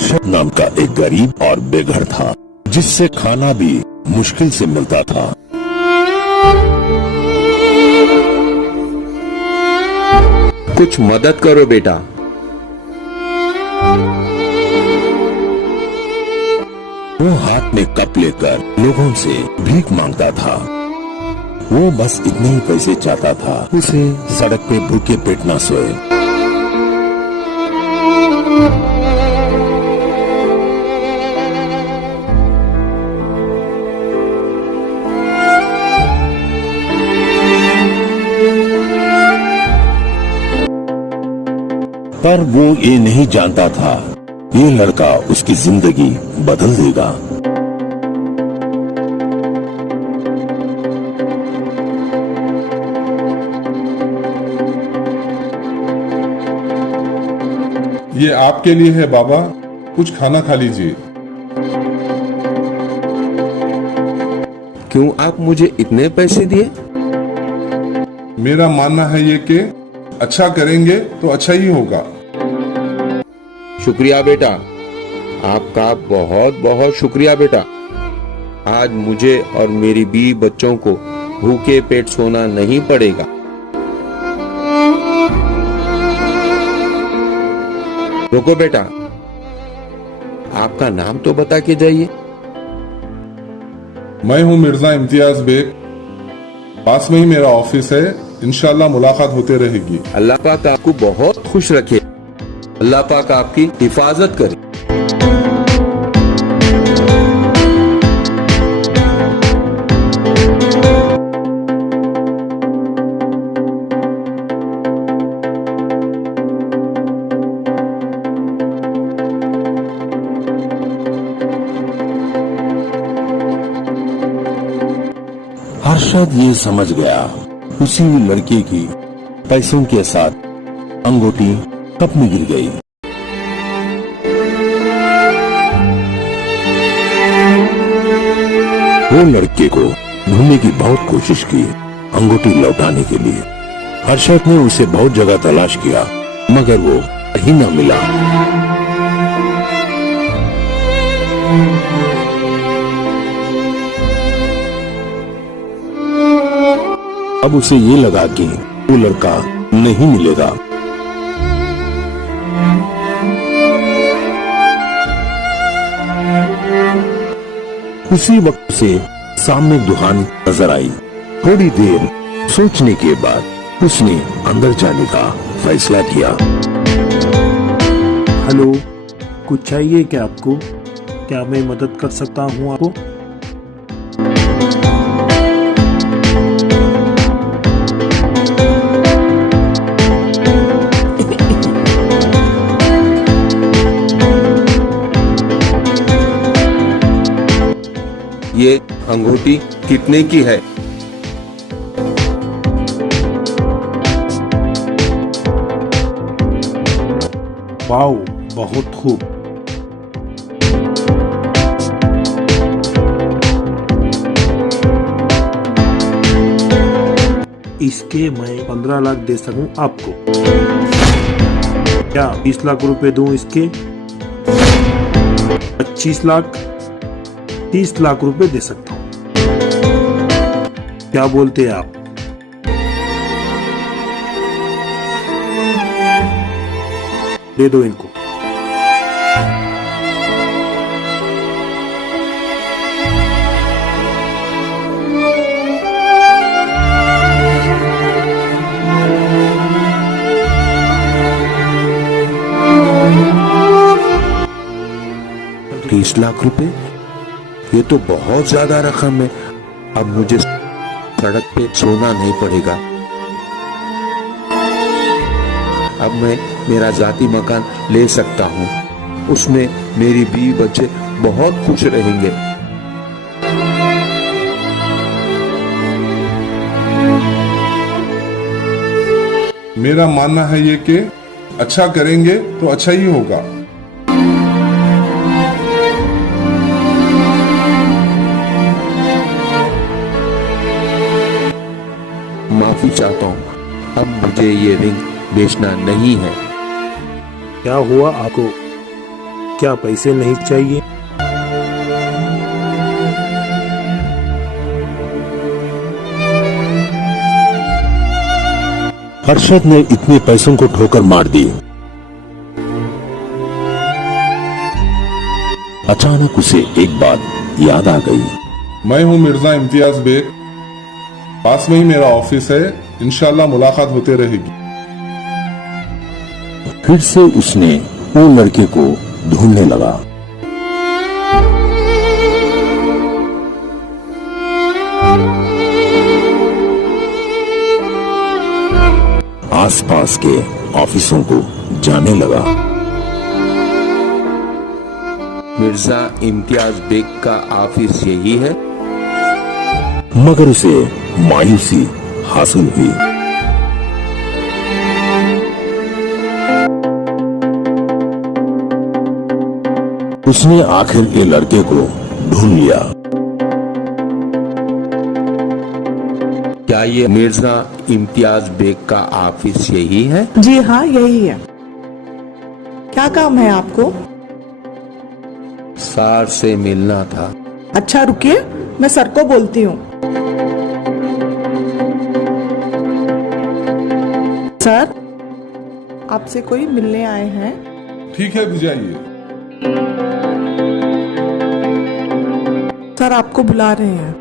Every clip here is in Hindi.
हर्षद नाम का एक गरीब और बेघर था, जिससे खाना भी मुश्किल से मिलता था। कुछ मदद करो बेटा। वो हाथ में कप लेकर लोगों से भीख मांगता था। वो बस इतने ही पैसे चाहता था, उसे सड़क पे भूखे पेट न सोए। पर वो ये नहीं जानता था, ये लड़का उसकी जिंदगी बदल देगा। ये आपके लिए है बाबा, कुछ खाना खा लीजिए। क्यों आप मुझे इतने पैसे दिए? मेरा मानना है ये कि अच्छा करेंगे तो अच्छा ही होगा। शुक्रिया बेटा, आपका बहुत बहुत शुक्रिया बेटा। आज मुझे और मेरी बीवी बच्चों को भूखे पेट सोना नहीं पड़ेगा। रुको बेटा, आपका नाम तो बता के जाइए। मैं हूँ मिर्जा इम्तियाज बेग, पास में ही मेरा ऑफिस है। इंशाल्लाह मुलाकात होते रहेगी। अल्लाह पाक आपको बहुत खुश रखे। अल्लाह पाक आपकी हिफाजत करे। हर्षद ये समझ गया, उसी लड़के की पैसों के साथ अंगूठी कप में गिर गई। वो लड़के को ढूंढने की बहुत कोशिश की अंगूठी लौटाने के लिए। हर्षद ने उसे बहुत जगह तलाश किया, मगर वो कहीं न मिला। अब उसे ये लगा कि वो लड़का नहीं मिलेगा। उसी वक्त से सामने दुकान नजर आई। थोड़ी देर सोचने के बाद उसने अंदर जाने का फैसला किया। हेलो, कुछ चाहिए क्या आपको? क्या मैं मदद कर सकता हूँ आपको? ये अंगूठी कितने की है? वाओ, बहुत खूब। इसके मैं 15 लाख दे सकूं आपको। क्या 20 लाख रुपए दूं इसके? 25 लाख, 30 लाख रुपए दे सकता हूँ। क्या बोलते हैं आप? दे दो इनको। $30 लाख रुपए? ये तो बहुत ज्यादा रकम है। अब मुझे सड़क पे सोना नहीं पड़ेगा। अब मैं मेरा जाती मकान ले सकता हूँ। उसमें मेरी बीवी बच्चे बहुत खुश रहेंगे। मेरा मानना है ये कि अच्छा करेंगे तो अच्छा ही होगा। माफी चाहता हूँ, अब मुझे ये रिंग बेचना नहीं है। क्या हुआ आपको? क्या पैसे नहीं चाहिए? अरशद ने इतने पैसों को ठोकर मार दी। अचानक उसे एक बात याद आ गई। मैं हूँ मिर्जा इम्तियाज बेग, पास में ही मेरा ऑफिस है, इंशाल्लाह मुलाकात होते रहेगी। फिर से उसने वो लड़के को ढूंढने लगा। आसपास के ऑफिसों को जाने लगा। मिर्जा इम्तियाज बेग का ऑफिस यही है? मगर उसे मायूसी हासिल हुई। उसने आखिर के लड़के को ढूंढ लिया। क्या ये मिर्जा इम्तियाज बेग का ऑफिस यही है? जी हाँ, यही है। क्या काम है आपको? सर से मिलना था। अच्छा रुकिए, मैं सर को बोलती हूँ। सर, आपसे कोई मिलने आए हैं। ठीक है, बुझाइए। सर आपको बुला रहे हैं।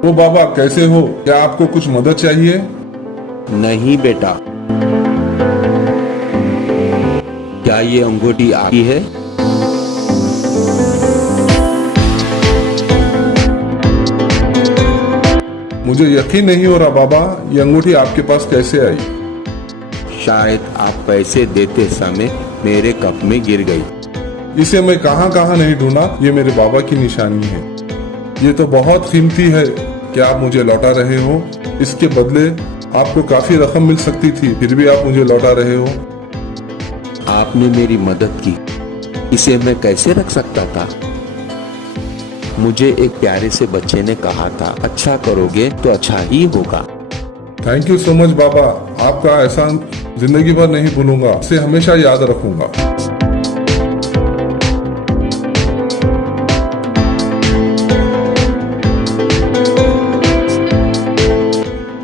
ओ बाबा, कैसे हो? क्या आपको कुछ मदद चाहिए? नहीं बेटा। क्या ये अंगूठी आपकी है? मुझे यकीन नहीं हो रहा बाबा, ये अंगूठी आपके पास कैसे आई? शायद आप पैसे देते समय मेरे कप में गिर गई। इसे मैं कहाँ कहाँ नहीं ढूंढा, ये मेरे बाबा की निशानी है। ये तो बहुत कीमती है। क्या आप मुझे लौटा रहे हो? इसके बदले आपको काफी रकम मिल सकती थी, फिर भी आप मुझे लौटा रहे हो। आपने मेरी मदद की, इसे मैं कैसे रख सकता था? मुझे एक प्यारे से बच्चे ने कहा था, अच्छा करोगे तो अच्छा ही होगा। थैंक यू सो मच बाबा, आपका एहसान जिंदगी भर नहीं भूलूंगा, इसे हमेशा याद रखूंगा।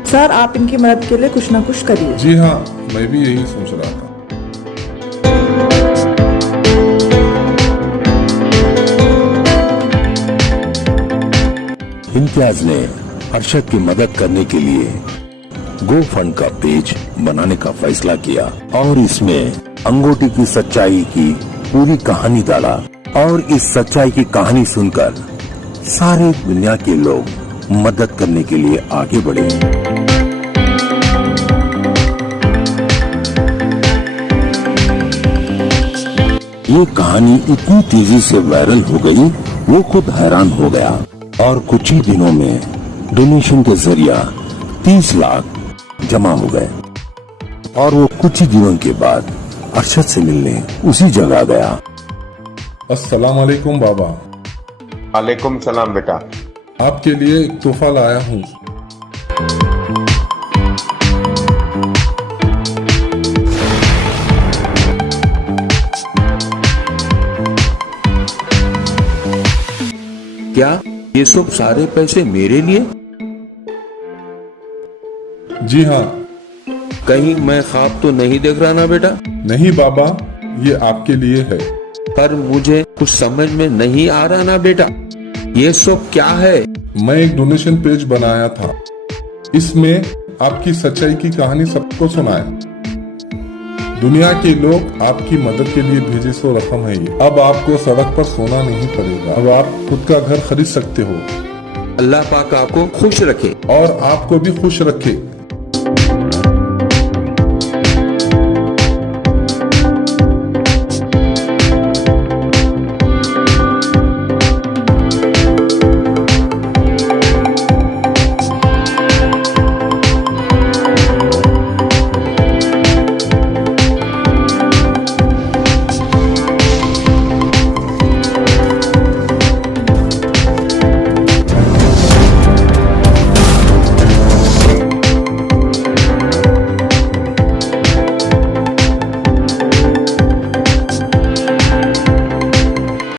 सर आप इनकी मदद के लिए कुछ ना कुछ करिए। जी हाँ, मैं भी यही सोच रहा था। इम्तियाज ने अरशद की मदद करने के लिए गो फंड का पेज बनाने का फैसला किया और इसमें अंगूठी की सच्चाई की पूरी कहानी डाला। और इस सच्चाई की कहानी सुनकर सारे दुनिया के लोग मदद करने के लिए आगे बढ़े। ये कहानी इतनी तेजी से वायरल हो गई, वो खुद हैरान हो गया और कुछ ही दिनों में डोनेशन के जरिया 30 लाख जमा हो गए। और वो कुछ ही दिनों के बाद अरशद से मिलने उसी जगह गया। अस्सलाम वालेकुम बाबा। वालेकुम सलाम बेटा। आपके लिए एक तोहफा लाया हूँ। क्या ये सब सारे पैसे मेरे लिए? जी हाँ। कहीं मैं ख्वाब तो नहीं देख रहा ना बेटा? नहीं बाबा, ये आपके लिए है। पर मुझे कुछ समझ में नहीं आ रहा ना बेटा, ये सब क्या है? मैं एक डोनेशन पेज बनाया था, इसमें आपकी सच्चाई की कहानी सबको सुनाए। दुनिया के लोग आपकी मदद के लिए भेजे सो रकम है ये। अब आपको सड़क पर सोना नहीं पड़ेगा, अब आप खुद का घर खरीद सकते हो। अल्लाह पाक आपको खुश रखे। और आपको भी खुश रखे।